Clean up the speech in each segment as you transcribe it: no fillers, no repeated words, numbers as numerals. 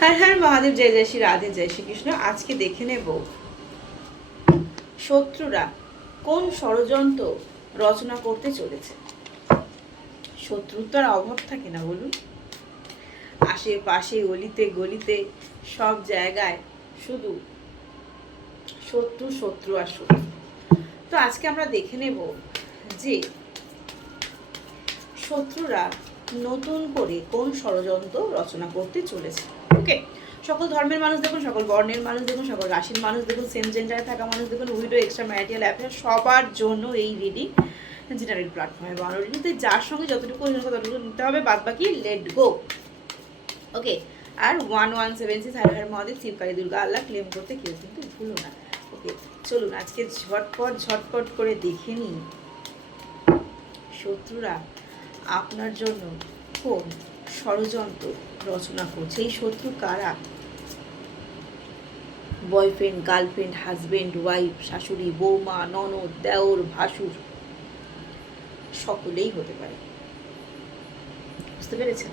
হ্যাঁ হ্যাঁ মহাদেব, জয় জয় শ্রী রাধে, জয় শ্রীকৃষ্ণ। আজকে দেখে নেব শত্রুরা কোন ষড়যন্ত্র রচনা করতে চলেছে। শত্রুর তো আর অভাব থাকে না, বলুন। আশেপাশে অলিতে গলিতে সব জায়গায় শুধু শত্রু শত্রু আর শত্রু। তো আজকে আমরা দেখে নেব যে শত্রুরা নতুন করে কোন ষড়যন্ত্র রচনা করতে চলেছে। ওকে, সকল ধর্মের মানুষ দেখুন, সকল বর্ণের মানুষ দেখুন, সকল রাশির মানুষ দেখুন, সেম জেন্ডারে থাকা মানুষ দেখুন, উইডো, এক্সট্রা ম্যারিটাল অ্যাফেয়ার, সবার জন্য এই রিডিং জেনারেল প্ল্যাটফর্মে বানানো রিডিং। তো যার সঙ্গে যতটুকু ততটুকু নিতে হবে, বাদ বাকি লেট গো। ওকে, আর 1176 হর হর মহাদেব, শিবকালী, দুর্গা, আল্লাহ ক্লেম করতে কেউ কিন্তু ভুলো না। ওকে, চলুন আজকে ঝটপট করে দেখে নিই শত্রুরা আপনার জন্য কোন ষড়যন্ত্র রচনা করছে। এই শত্রু কারা? বয়ফ্রেন্ড, গার্লফ্রেন্ড, হাজবেন্ড, ওয়াইফ, শাশুড়ি, বৌমা, ননদ, দেওর, ভাসুর, সকলেই হতে পারে। বুঝতে পেরেছেন?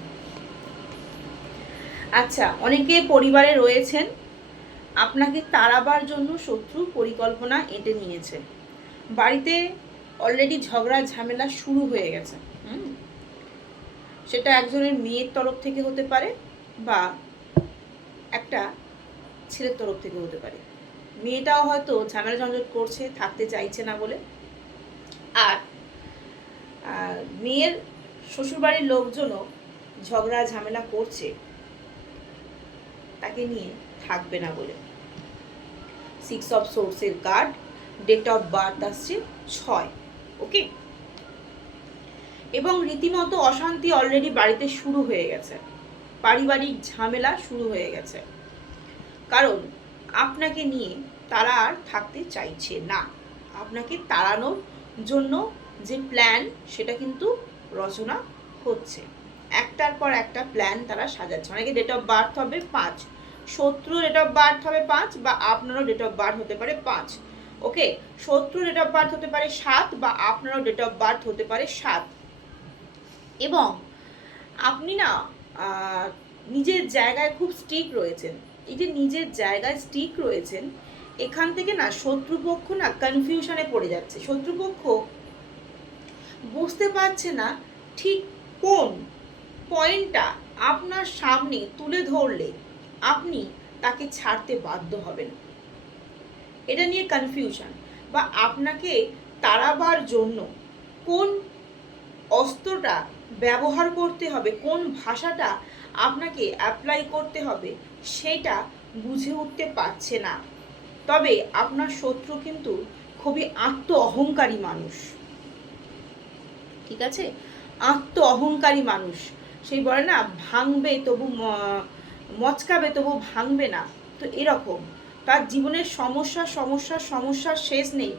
আচ্ছা, অনেকে পরিবারে রয়েছেন, আপনাকে তাড়াবার জন্য শত্রু পরিকল্পনা এঁটে নিয়েছে। বাড়িতে অলরেডি ঝগড়া ঝামেলা শুরু হয়ে গেছে। সেটা একজনের মেয়ের তরফ থেকে হতে পারে বা একটা ছেলের তরফ থেকে হতে পারে। মেয়েটাও হয়তো ঝামেলা ঝঞ্ঝট করছে, থাকতে চাইছে না বলে, আর মেয়ের শ্বশুরবাড়ির লোকজনও ঝগড়া ঝামেলা করছে তাকে নিয়ে থাকবে না বলে। 6 অফ সোর্সের কার্ড, ডেট অফ বার্থ আসছে 6। ওকে, এবং রীতিমতো অশান্তি অলরেডি বাড়িতে শুরু হয়ে গেছে, পারিবারিক ঝামেলা শুরু হয়ে গেছে, কারণ আপনাকে নিয়ে তারা আর থাকতে চাইছে না। আপনাকে তাড়ানোর জন্য যে প্ল্যান সেটা কিন্তু রচনা হচ্ছে, একটার পর একটা প্ল্যান তারা সাজাচ্ছে। অনেকে ডেট অফ বার্থ হবে 5, শত্রু ডেট অফ বার্থ হবে 5, বা আপনারও ডেট অফ বার্থ হতে পারে 5। ওকে, শত্রু ডেট অফ বার্থ হতে পারে 7, বা আপনারও ডেট অফ বার্থ হতে পারে 7। এবং আপনি না নিজের জায়গায় খুব স্টিক রয়েছেন। এই যে নিজের জায়গায় স্টিক রয়েছেন, এখান থেকে না শত্রুপক্ষ না কনফিউশনে পড়ে যাচ্ছে। শত্রুপক্ষ বুঝতে পারছে না ঠিক কোন পয়েন্টটা আপনার সামনে তুলে ধরলে আপনি তাকে ছাড়তে বাধ্য হবেন। এটা নিয়ে কনফিউশন, বা আপনাকে তাড়াবার জন্য কোন অস্ত্রটা ব্যবহার করতে হবে, কোন ভাষাটা আপনাকে অ্যাপ্লাই করতে হবে, সেটা বুঝে উঠতে পারছে না। তবে আপনার শত্রু কিন্তু খুবই আত্ম অহংকারী মানুষ। ঠিক আছে, আত্ম অহংকারী মানুষ। সেই বলে না, ভাঙবে তবু মচকাবে তবু ভাঙবে না। তো এরকম তার জীবনের সমস্যার শেষ নেই,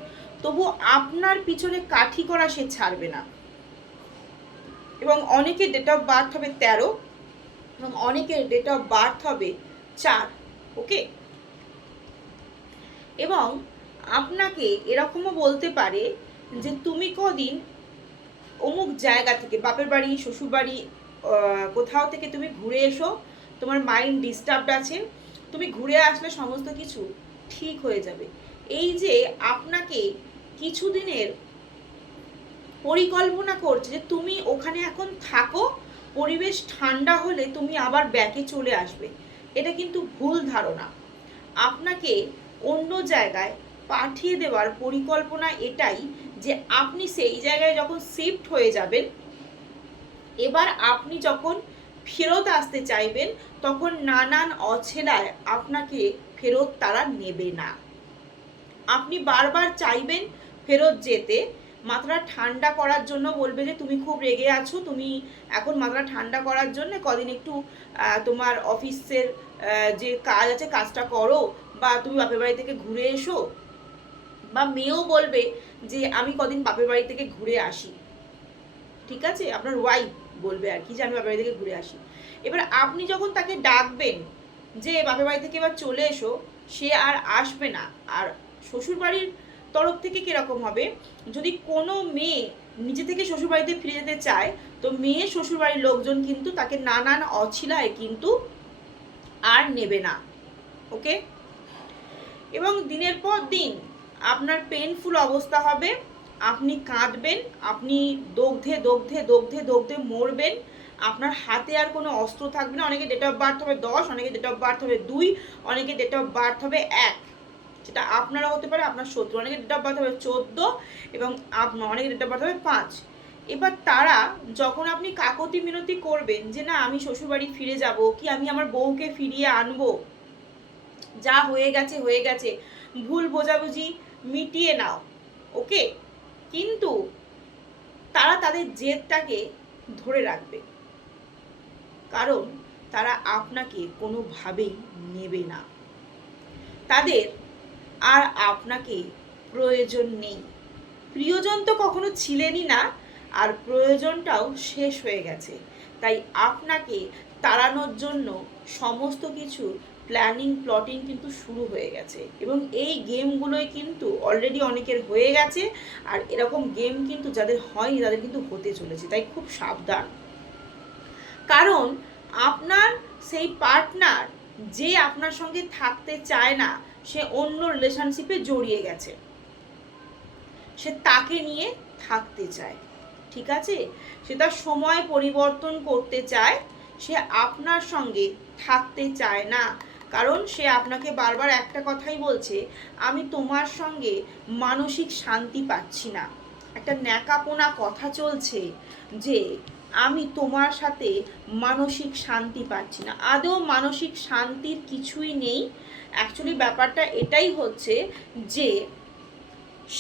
তবু আপনার পিছনে কাঠি করা সে ছাড়বে না। এবং অনেকের ডেট অফ বার্থ হবে 13, এবং অনেকের ডেট অফ বার্থ হবে 4। ওকে, এবং আপনাকে এরকমও বলতে পারে যে তুমি কদিন অমুক জায়গা থেকে, বাপের বাড়ি, শ্বশুর বাড়ি, কোথাও থেকে তুমি ঘুরে এসো, তোমার মাইন্ড ডিস্টার্বড আছে, তুমি ঘুরে আসলে সমস্ত কিছু ঠিক হয়ে যাবে। এই যে আপনাকে কিছুদিনের পরিকল্পনা করছে যে তুমি ওখানে এখন থাকো, পরিবেশ ঠান্ডা হলে তুমি আবার ব্যাকে চলে আসবে, এটা কিন্তু ভুল ধারণা। আপনাকে অন্য জায়গায় পাঠিয়ে দেওয়ার পরিকল্পনা এটাই যে আপনি সেই জায়গায় যখন শিফট হয়ে যাবেন, এবার আপনি যখন ফেরত আসতে চাইবেন, তখন নানান অছেলায় আপনাকে ফেরত তারা নেবে না। আপনি বারবার চাইবেন ফেরত যেতে, মাথাটা ঠান্ডা করার জন্য বলবে যে তুমি খুব রেগে আছো, তুমি এখন মাথাটা ঠান্ডা করার জন্য কদিন একটু তোমার অফিসের যে কাজ আছে কাজটা করো, বা তুমি বাপের বাড়ি থেকে ঘুরে এসো। বা মেয়েও বলবে যে আমি কদিন বাপের বাড়ি থেকে ঘুরে আসি। ঠিক আছে, আপনার ওয়াইফ বলবে আর কি যে আমি বাপের বাড়ি থেকে ঘুরে আসি। এবার আপনি যখন তাকে ডাকবেন যে বাপের বাড়ি থেকে এবার চলে এসো, সে আর আসবে না। আর শ্বশুর বাড়ির তরফ থেকে কিরকম হবে, যদি কোনো মেয়ে নিজে থেকে শ্বশুরবাড়িতে ফিরে যেতে চায়, তো মেয়ে শ্বশুরবাড়ির লোকজন কিন্তু তাকে নানান অছিলায় কিন্তু আর নেবে না। ওকে? এবং দিনের পর দিন আপনার পেনফুল অবস্থা হবে, আপনি কাঁদবেন, আপনি দগ্ধে দগ্ধে দগ্ধে দগ্ধে মরবেন, আপনার হাতে আর কোনো অস্ত্র থাকবে না। অনেকে ডেট অফ বার্থ হবে 10, অনেকে ডেট অফ বার্থ হবে 2, অনেকে ডেট অফ বার্থ হবে 1, যেটা আপনারা হতে পারে, আপনার শত্রু। অনেকে ডেট অফ বার্থ হবে 14 এবং অনেকে ডেট অফ বার্থ হবে 5। এবার তারা যখন আপনি কাকতি মিনতি করবেন যে না আমি শ্বশুরবাড়ি ফিরে যাব, কি আমি আমার বউকে ফিরিয়ে আনবো, যা হয়ে গেছে হয়ে গেছে, ভুল বোঝাবুঝি মিটিয়ে নাও। ওকে? কিন্তু তারা তাদের জেদটাকে ধরে রাখবে, কারণ তারা আপনাকে কোনোভাবেই নেবে না। তাদের আর আপনাকে প্রয়োজন নেই। প্রিয়জন তো কখনো ছিলেনই না, আর প্রয়োজনটাও শেষ হয়ে গেছে। তাই আপনাকে তাড়ানোর জন্য সমস্ত কিছু প্ল্যানিং প্লটিং কিন্তু শুরু হয়ে গেছে, এবং এই গেমগুলোই কিন্তু অলরেডি অনেকের হয়ে গেছে, আর এরকম গেম কিন্তু যাদের হয়নি তাদের কিন্তু হতে চলেছে। তাই খুব সাবধান, কারণ আপনার সেই পার্টনার যে আপনার সঙ্গে থাকতে চায় না, সে অন্য রিলেশনশিপে জড়িয়ে গেছে, সে তাকে নিয়ে থাকতে চায়। ঠিক আছে? সে তার সময় পরিবর্তন করতে চায়, সে আপনার সঙ্গে থাকতে চায় না, কারণ সে আপনাকে বারবার একটা কথাই বলছে, আমি তোমার সঙ্গে মানসিক শান্তি পাচ্ছি না। একটা ন্যাকাপোনা কথা চলছে যে আমি তোমার সাথে মানসিক শান্তি পাচ্ছি না। আদৌ মানসিক শান্তির কিছুই নেই। অ্যাকচুয়ালি ব্যাপারটা এটাই হচ্ছে যে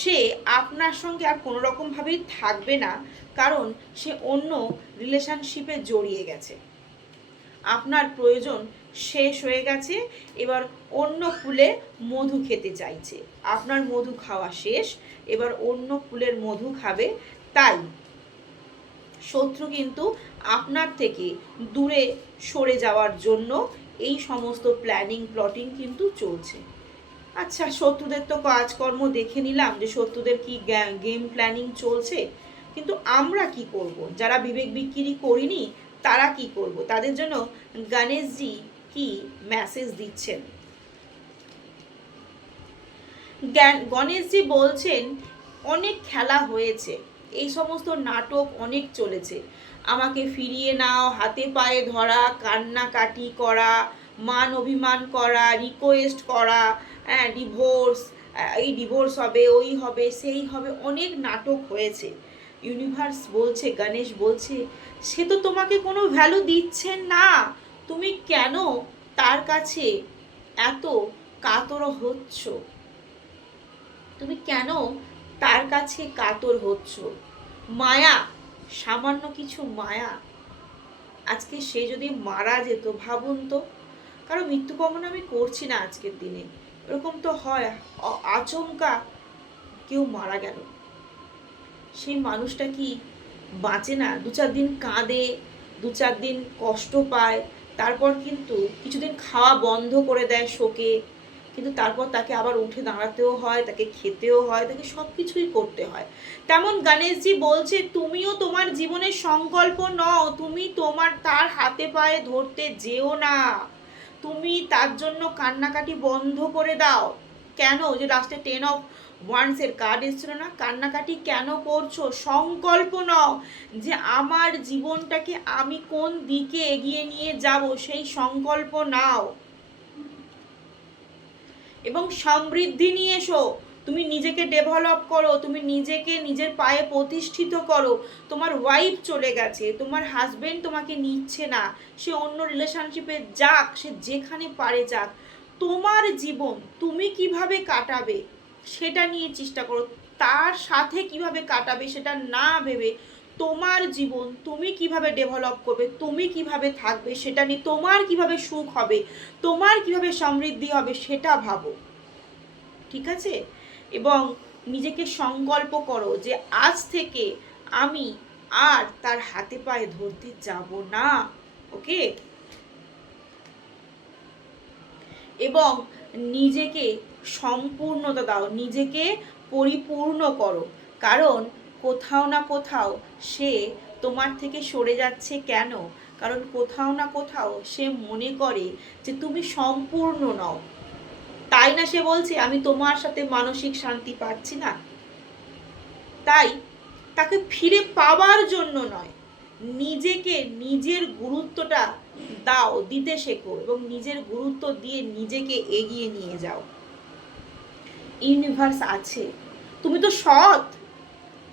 সে আপনার সঙ্গে আর কোনো রকমভাবেই থাকবে না, কারণ সে অন্য রিলেশনশিপে জড়িয়ে গেছে। আপনার প্রয়োজন শেষ হয়ে গেছে, এবার অন্য ফুলে মধু খেতে চাইছে। আপনার মধু খাওয়া শেষ, এবার অন্য ফুলের মধু খাবে। তাই শত্রু কিন্তু আপনার থেকে দূরে সরে যাওয়ার জন্য এই সমস্ত প্ল্যানিং প্লটিং কিন্তু চলছে। আচ্ছা, শত্রুদের তো কাজকর্ম দেখে নিলাম যে শত্রুদের কি গেম প্ল্যানিং চলছে, কিন্তু আমরা কি করব? যারা বিবেক বিক্রি করিনি তারা কি করব? তাদের জন্য গণেশজি কি মেসেজ দিচ্ছেন? গণেশজি বলছেন অনেক খেলা হয়েছে, এই সমস্ত নাটক অনেক চলেছে, আমাকে ফিরিয়ে নাও, হাতে পায়ে ধরা, কান্নাকাটি করা, মান অভিমান করা, রিকোয়েস্ট করা, হ্যাঁ ডিভোর্স, এই ডিভোর্স হবে, ওই হবে, সেই হবে, অনেক নাটক হয়েছে। ইউনিভার্স বলছে, গণেশ বলছে, সে তো তোমাকে কোনো ভ্যালু দিচ্ছে না, তুমি কেন তার কাছে এত কাতর হচ্ছ? তুমি কেন তার কাছে কাতর হচ্ছ? মায়া, সামান্য কিছু মায়া, আজকে সে যদি মারা যেত, ভাবুন তো। কারণ মৃত্যু কামনা আমি করছি না আজকের দিনে, এরকম তো হয়, আচমকা কেউ মারা গেল, সেই মানুষটা কি বাঁচে না? 2-4 দিন কাঁদে, 2-4 দিন কষ্ট পায়, তারপর কিন্তু কিছুদিন খাওয়া বন্ধ করে দেয় শোকে, কিন্তু তারপর তাকে আবার উঠে দাঁড়াতেও হয়, তাকে খেতেও হয়, তাকে সব কিছুই করতে হয়। তেমন গণেশজি বলছে, তুমিও তোমার জীবনের সংকল্প নও, তুমি তোমার তার হাতে পায়ে ধরতে যেও না, তুমি তার জন্য কান্নাকাটি বন্ধ করে দাও। কেন? যে লাস্টে 10 অফ ওয়ান্সের কার্ড এসেছিল না, কান্নাকাটি কেন করছো? সংকল্প নাও যে আমার জীবনটাকে আমি কোন দিকে এগিয়ে নিয়ে যাব, সেই সংকল্প নাও এবং সমৃদ্ধি নিয়ে এসো। তুমি নিজেকে ডেভেলপ করো, তুমি নিজেকে নিজের পায়ে প্রতিষ্ঠিত করো। তোমার ওয়াইফ চলে গেছে, তোমার হাজবেন্ড তোমাকে নিচ্ছে না, সে অন্য রিলেশনশিপে যাক, সে যেখানে পারে যাক, তোমার জীবন তুমি কিভাবে কাটাবে সেটা নিয়ে চেষ্টা করো। তার সাথে কিভাবে কাটাবে সেটা না ভেবে তোমার জীবন তুমি কিভাবে ডেভেলপ করবে, তুমি কিভাবে থাকবে সেটা নিয়ে, তোমার কিভাবে সুখ হবে, তোমার কিভাবে সমৃদ্ধি হবে সেটা ভাবো। ঠিক আছে? এবং নিজেকে সংকল্প করো যে আজ থেকে আমি আর তার হাতে পায়ে ধরতে যাব না। ওকে? এবং নিজেকে সম্পূর্ণতা দাও, নিজেকে পরিপূর্ণ করো, কারণ কোথাও না কোথাও সে তোমার থেকে সরে যাচ্ছে। কেন? কারণ কোথাও না কোথাও সে মনে করে যে তুমি সম্পূর্ণ নও। তাই না সে বলছে আমি তোমার সাথে মানসিক শান্তি পাচ্ছি না। তাই তাকে ফিরে পাওয়ার জন্য নয়, নিজেকে নিজের গুরুত্বটা দাও, দিতে শেখো এবং নিজের গুরুত্ব দিয়ে নিজেকে এগিয়ে নিয়ে যাও। ইউনিভার্স আছে, তুমি তো সৎ,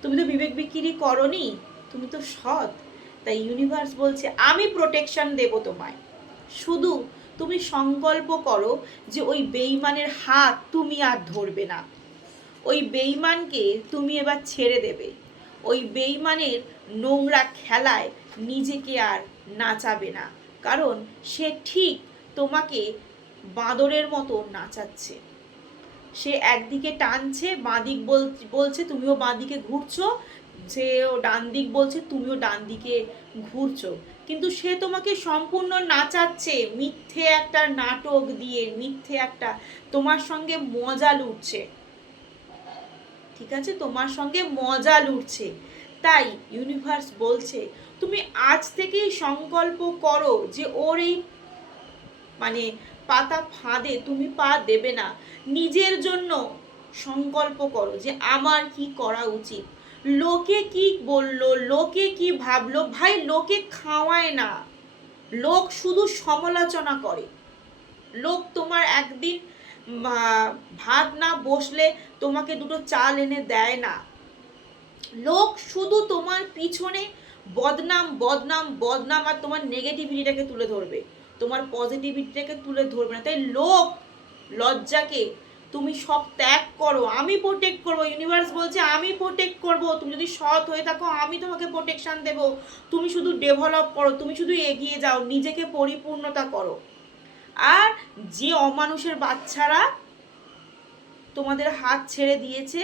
তুমি তো বিবেক বিক্রি করনি, তুমি তো সৎ। তাই ইউনিভার্স বলছে আমি প্রোটেকশন দেব তোমায়। শুধু তুমি সংকল্প করো যে ওই বেঈমানের হাত তুমি আর ধরবে না, ওই বেঈমানকে তুমি এবার ছেড়ে দেবে, ওই বেঈমানের নোংরা খেলায় নিজেকে আর নাচাবে না, কারণ সে ঠিক তোমাকে বাঁদরের মতো নাচাচ্ছে। সে একদিকে টানছে, বাঁদিক বলছে তুমিও বাঁদিকে ঘুরছো, যে ও ডান দিক বলছে তুমিও ডান দিকে ঘুরছো, কিন্তু সে তোমাকে সম্পূর্ণ নাচাচ্ছে মিথ্যে একটা নাটক দিয়ে, মিথ্যে একটা তোমার সঙ্গে মজা লুটছে। ঠিক আছে, তোমার সঙ্গে মজা লুটছে। তাই ইউনিভার্স বলছে তুমি আজ থেকেই সংকল্প করো যে ওর এই মানে পাতা ফাঁদে তুমি পা দেবে না। নিজের জন্য সংকল্প করো যে আমার কি করা উচিত। লোকে কি বললো, লোকে কি ভাবলো, ভাই লোকে খাওয়ায় না, লোক শুধু সমালোচনা করে। লোক তোমার একদিন ভাত না বসলে তোমাকে দুটো চাল এনে দেয় না। লোক শুধু তোমার পিছনে বদনাম বদনাম বদনাম আর তোমার নেগেটিভিটিটাকে তুলে ধরবে, তোমার পজিটিভিটিটাকে তুলে ধরবে না। তাই লোক লজ্জাকে তুমি সব ত্যাগ করো, আমি প্রোটেক্ট করবো। ইউনিভার্স বলছে আমি প্রোটেক্ট করবো, তুমি যদি সৎ হয়ে থাকো আমি তোমাকে প্রোটেকশন দেব। তুমি শুধু ডেভেলপ করো, তুমি শুধু এগিয়ে যাও, নিজেকে পরিপূর্ণতা করো। আর যে অমানুষের বাচ্চারা তোমাদের হাত ছেড়ে দিয়েছে,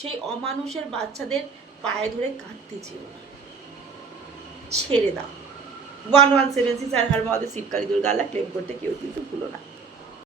সেই অমানুষের বাচ্চাদের পায়ে ধরে কাঁদতে চেও না, ছেড়ে দাও। 1176 আর হার মহাদেব শিবকালী দুর্গা আল্লাহ ক্লেম করতে কেউ কিন্তু ভুলো না।